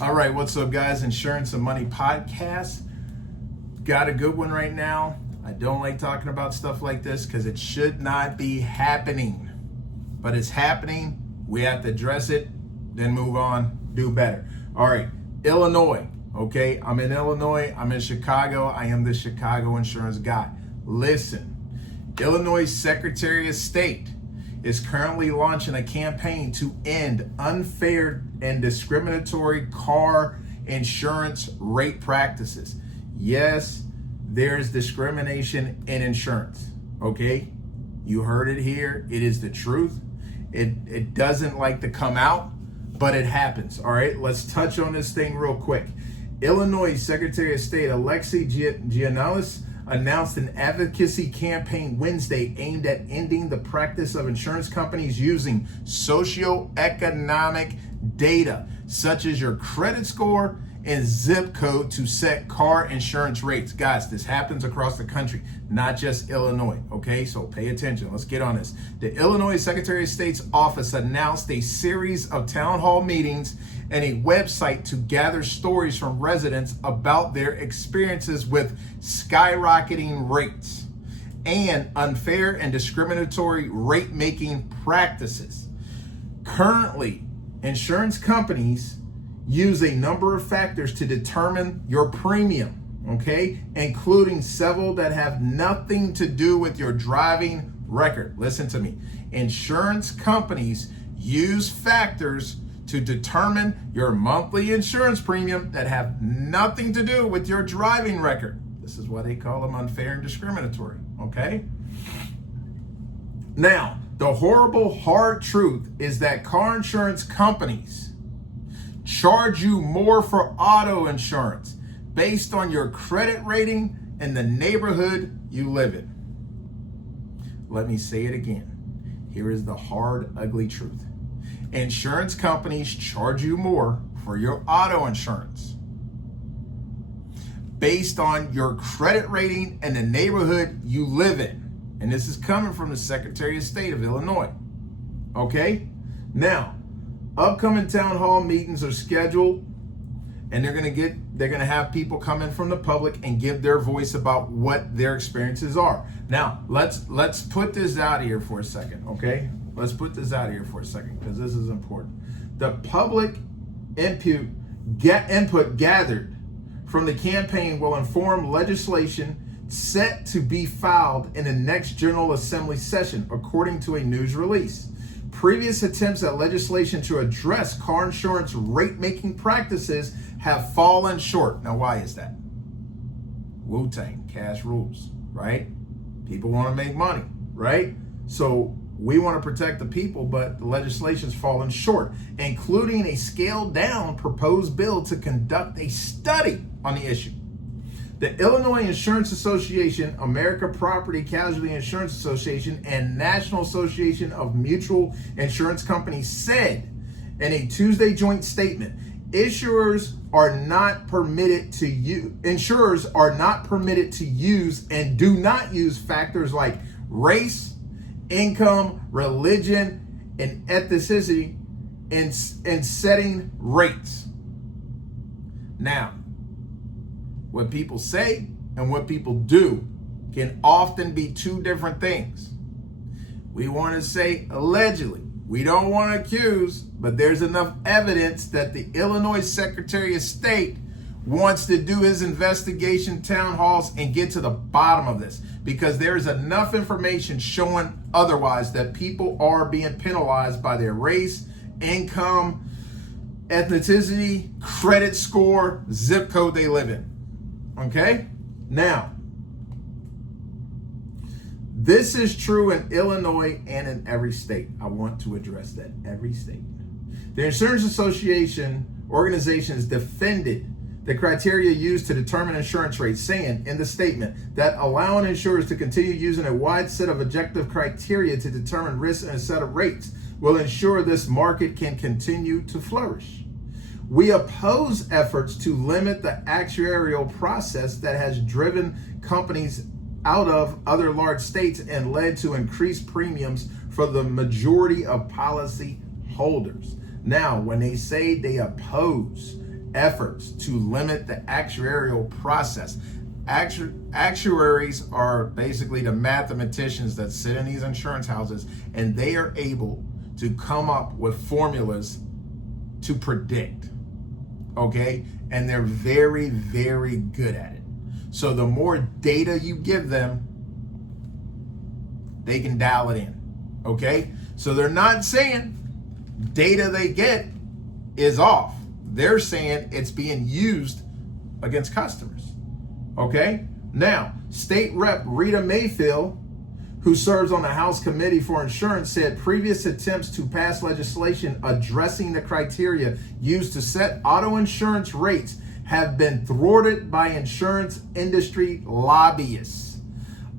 All right, what's up, guys? Insurance and Money Podcast. Got a good one right now. I don't like talking about stuff like this because it should not be happening. But it's happening. We have to address it, then move on, do better. All right, Illinois. Okay, I'm in Illinois. I'm in Chicago. I am the Chicago insurance guy. Listen, Illinois Secretary of State is currently launching a campaign to end unfair and discriminatory car insurance rate practices. Yes, there's discrimination in insurance, okay? You heard it here. It is the truth. It doesn't like to come out, but it happens, all right? Let's touch on this thing real quick. Illinois Secretary of State Alexi Gianellis announced an advocacy campaign Wednesday aimed at ending the practice of insurance companies using socioeconomic data, such as your credit score and zip code, to set car insurance rates. Guys, this happens across the country, not just Illinois, okay? So pay attention. Let's get on this. The Illinois Secretary of State's office announced a series of town hall meetings and a website to gather stories from residents about their experiences with skyrocketing rates and unfair and discriminatory rate making practices. Currently, insurance companies use a number of factors to determine your premium, okay, including several that have nothing to do with your driving record. Listen to me. Insurance companies use factors to determine your monthly insurance premium that have nothing to do with your driving record. This is why they call them unfair and discriminatory, okay? Now, the horrible hard truth is that car insurance companies charge you more for auto insurance based on your credit rating and the neighborhood you live in. Let me say it again. Here is the hard, ugly truth. Insurance companies charge you more for your auto insurance based on your credit rating and the neighborhood you live in. And this is coming from the Secretary of State of Illinois. Okay? Now, upcoming town hall meetings are scheduled, and they're gonna have people come in from the public and give their voice about what their experiences are. Now, let's put this out here for a second, okay? Let's put this out here for a second because this is important. The public input gathered from the campaign will inform legislation set to be filed in the next General Assembly session, according to a news release. Previous attempts at legislation to address car insurance rate-making practices have fallen short. Now, why is that? Wu-Tang, cash rules, right? People want to make money, right? So we want to protect the people, but the legislation's fallen short, including a scaled-down proposed bill to conduct a study on the issue. The Illinois Insurance Association, American Property Casualty Insurance Association, and National Association of Mutual Insurance Companies said in a Tuesday joint statement, insurers are not permitted to use and do not use factors like race, income, religion, and ethnicity in setting rates. Now, what people say and what people do can often be two different things. We want to say allegedly. We don't want to accuse, but there's enough evidence that the Illinois Secretary of State wants to do his investigation town halls and get to the bottom of this, because there's enough information showing otherwise, that people are being penalized by their race, income, ethnicity, credit score, zip code they live in. Okay? Now, this is true in Illinois and in every state. I want to address that. Every state. The Insurance Association organization has defended the criteria used to determine insurance rates, saying in the statement that allowing insurers to continue using a wide set of objective criteria to determine risks and a set of rates will ensure this market can continue to flourish. We oppose efforts to limit the actuarial process that has driven companies out of other large states and led to increased premiums for the majority of policy holders. Now, when they say they oppose, efforts to limit the actuarial process. Actuaries are basically the mathematicians that sit in these insurance houses, and they are able to come up with formulas to predict, okay? And they're very, very good at it. So the more data you give them, they can dial it in, okay? So they're not saying data they get is off. They're saying it's being used against customers, okay? Now, State Rep Rita Mayfield, who serves on the House Committee for Insurance, said previous attempts to pass legislation addressing the criteria used to set auto insurance rates have been thwarted by insurance industry lobbyists,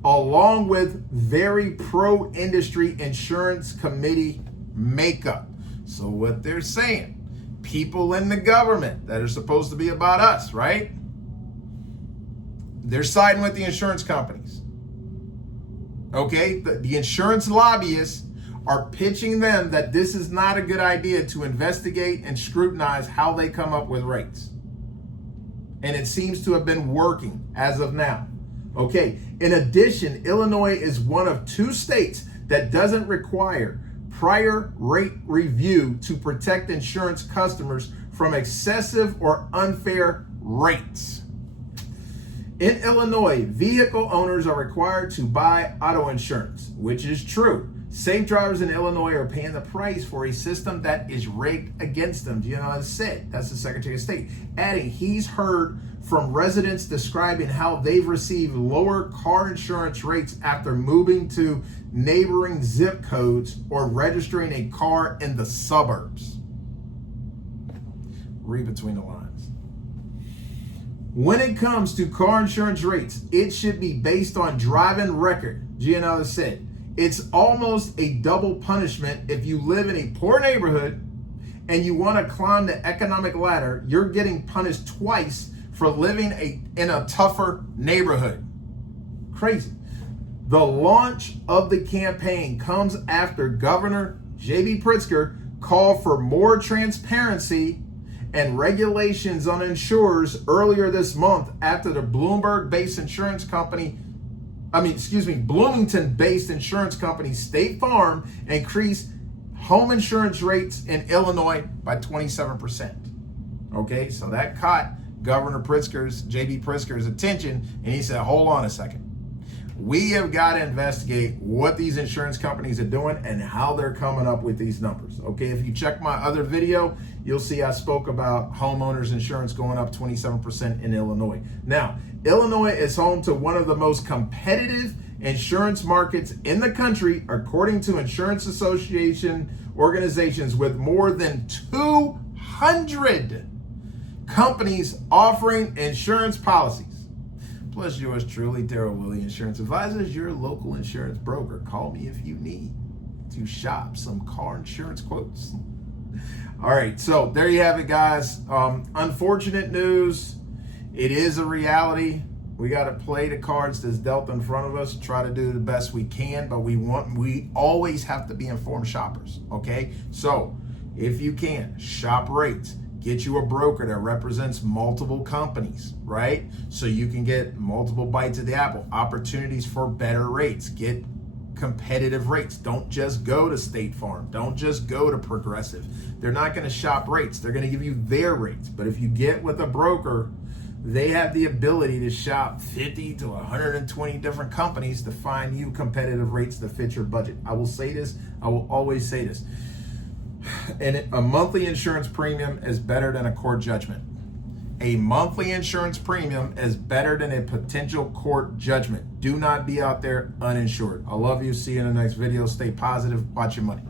along with very pro-industry insurance committee makeup. So what they're saying, people in the government that are supposed to be about us, right? They're siding with the insurance companies. Okay, the insurance lobbyists are pitching them that this is not a good idea to investigate and scrutinize how they come up with rates. And it seems to have been working as of now. Okay, in addition, Illinois is one of 2 states that doesn't require prior rate review to protect insurance customers from excessive or unfair rates. In Illinois, vehicle owners are required to buy auto insurance, which is true. Safe drivers in Illinois are paying the price for a system that is rigged against them. Do you know what I said? That's the Secretary of State. Adding, he's heard from residents describing how they've received lower car insurance rates after moving to neighboring zip codes or registering a car in the suburbs. Read between the lines. When it comes to car insurance rates, it should be based on driving record. GNL said, it's almost a double punishment if you live in a poor neighborhood and you want to climb the economic ladder. You're getting punished twice for living in a tougher neighborhood. Crazy. The launch of the campaign comes after Governor J.B. Pritzker called for more transparency and regulations on insurers earlier this month after the Bloomington-based insurance company State Farm increased home insurance rates in Illinois by 27%. Okay, so that caught Governor J.B. Pritzker's attention, and he said, hold on a second. We have got to investigate what these insurance companies are doing and how they're coming up with these numbers. Okay, if you check my other video, you'll see I spoke about homeowners insurance going up 27% in Illinois. Now, Illinois is home to one of the most competitive insurance markets in the country, according to Insurance Association organizations, with more than 200 companies offering insurance policies. Plus, yours truly, Daryl Willie Insurance Advisors, your local insurance broker. Call me if you need to shop some car insurance quotes. All right, so there you have it, guys. Unfortunate news. It is a reality. We got to play the cards that's dealt in front of us, try to do the best we can, but we always have to be informed shoppers, okay? So if you can, shop rates. Get you a broker that represents multiple companies, right? So you can get multiple bites of the apple, opportunities for better rates, get competitive rates. Don't just go to State Farm. Don't just go to Progressive. They're not going to shop rates. They're going to give you their rates. But if you get with a broker, they have the ability to shop 50 to 120 different companies to find you competitive rates that fit your budget. I will say this. I will always say this. And a monthly insurance premium is better than a court judgment. A monthly insurance premium is better than a potential court judgment. Do not be out there uninsured. I love you. See you in the next video. Stay positive. Watch your money.